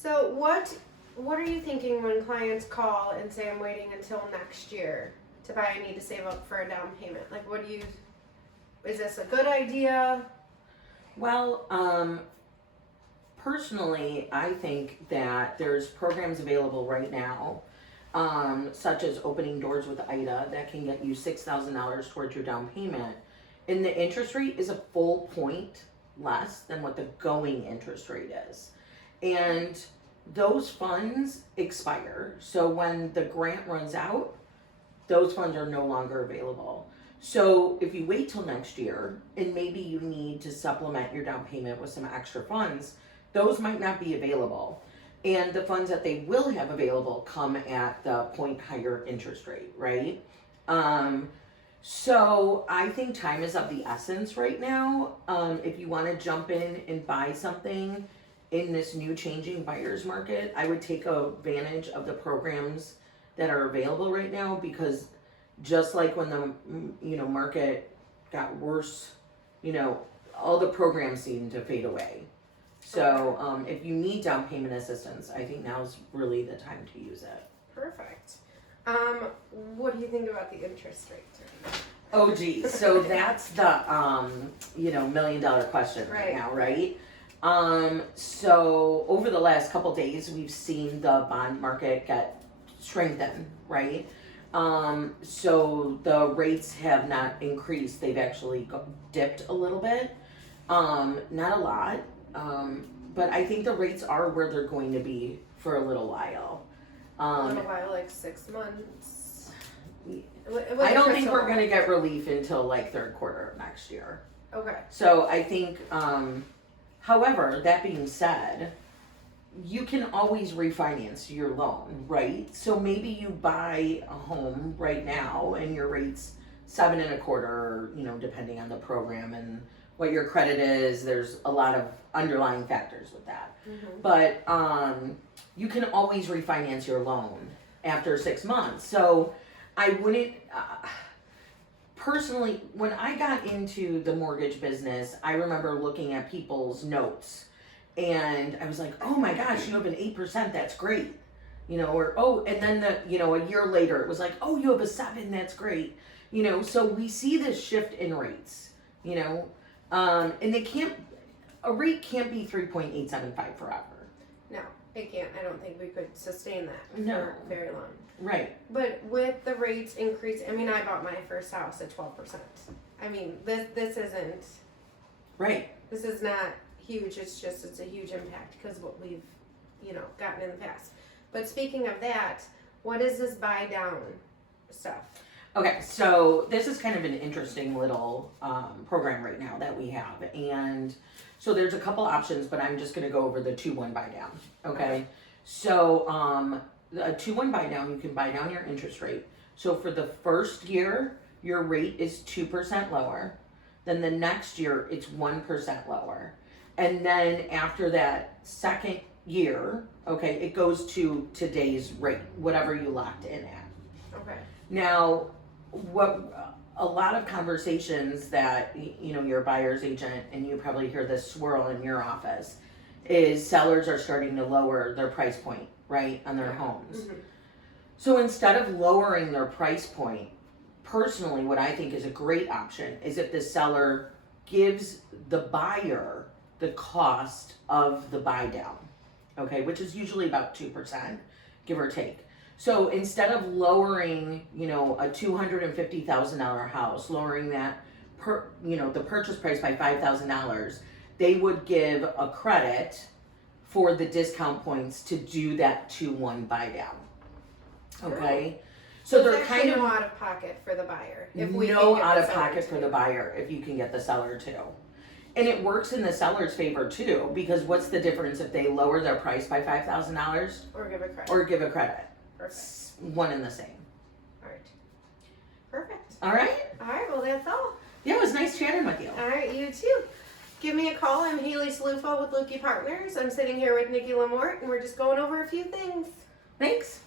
So what are you thinking when clients call and say, I'm waiting until next year to buy, I need to save up for a down payment? Like, is this a good idea? Well, personally, I think that there's programs available right now, such as Opening Doors with Ida, that can get you $6,000 towards your down payment. And the interest rate is a full point less than what the going interest rate is. And those funds expire. So when the grant runs out, those funds are no longer available. So if you wait till next year and maybe you need to supplement your down payment with some extra funds, those might not be available. And the funds that they will have available come at the point higher interest rate, right? So I think time is of the essence right now. If you want to jump in and buy something in this new changing buyer's market, I would take advantage of the programs that are available right now, because just like when the market got worse, all the programs seem to fade away. So if you need down payment assistance, I think now's really the time to use it. Perfect. What do you think about the interest rates? Oh geez, so that's the $1 million question right now, right? So over the last couple days, we've seen the bond market get strengthened, right? So the rates have not increased; they've actually dipped a little bit, not a lot, but I think the rates are where they're going to be for a little while. A little while, like 6 months. I don't think we're going to get relief until like third quarter of next year. Okay. So I think, however, that being said, you can always refinance your loan, right? So maybe you buy a home right now and your rate's 7.25%, depending on the program and what your credit is. There's a lot of underlying factors with that. Mm-hmm. But you can always refinance your loan after 6 months. So I wouldn't, personally, when I got into the mortgage business, I remember looking at people's notes and I was like, oh my gosh, you have an 8%, that's great. And then a year later it was like, oh, you have a 7%, that's great. So we see this shift in rates, and a rate can't be 3.875 forever. No, it can't. I don't think we could sustain that for very long. Right. But with the rates increase, I bought my first house at 12%. This isn't. Right. This is not huge. It's a huge impact because of what we've, gotten in the past. But speaking of that, what is this buy down stuff? Okay, so this is kind of an interesting little program right now that we have. And so there's a couple options, but I'm just going to go over the 2-1 buy down. Okay. So a 2-1 buy down, you can buy down your interest rate. So for the first year, your rate is 2% lower. Then the next year, it's 1% lower. And then after that second year, okay, it goes to today's rate, whatever you locked in at. Okay. Now, what a lot of conversations that, your buyer's agent, and you probably hear this swirl in your office, is sellers are starting to lower their price point, right, on their homes. Mm-hmm. So instead of lowering their price point, personally, what I think is a great option is if the seller gives the buyer the cost of the buy down, okay, which is usually about 2%, give or take. So instead of lowering, a $250,000 house, lowering that the purchase price by $5,000, they would give a credit for the discount points to do that 2-1 buy down. Okay? So they're kind of no out of pocket for the buyer. No out of pocket for the buyer if you can get the seller to. And it works in the seller's favor too, because what's the difference if they lower their price by $5,000 or give a credit? Perfect. One and the same. All right. Perfect. All right. Well, that's all. Yeah, it was nice chatting with you. All right, you too. Give me a call. I'm Hayley Sciluffo with Lewke Partners. I'm sitting here with Lamorte, and we're just going over a few things. Thanks.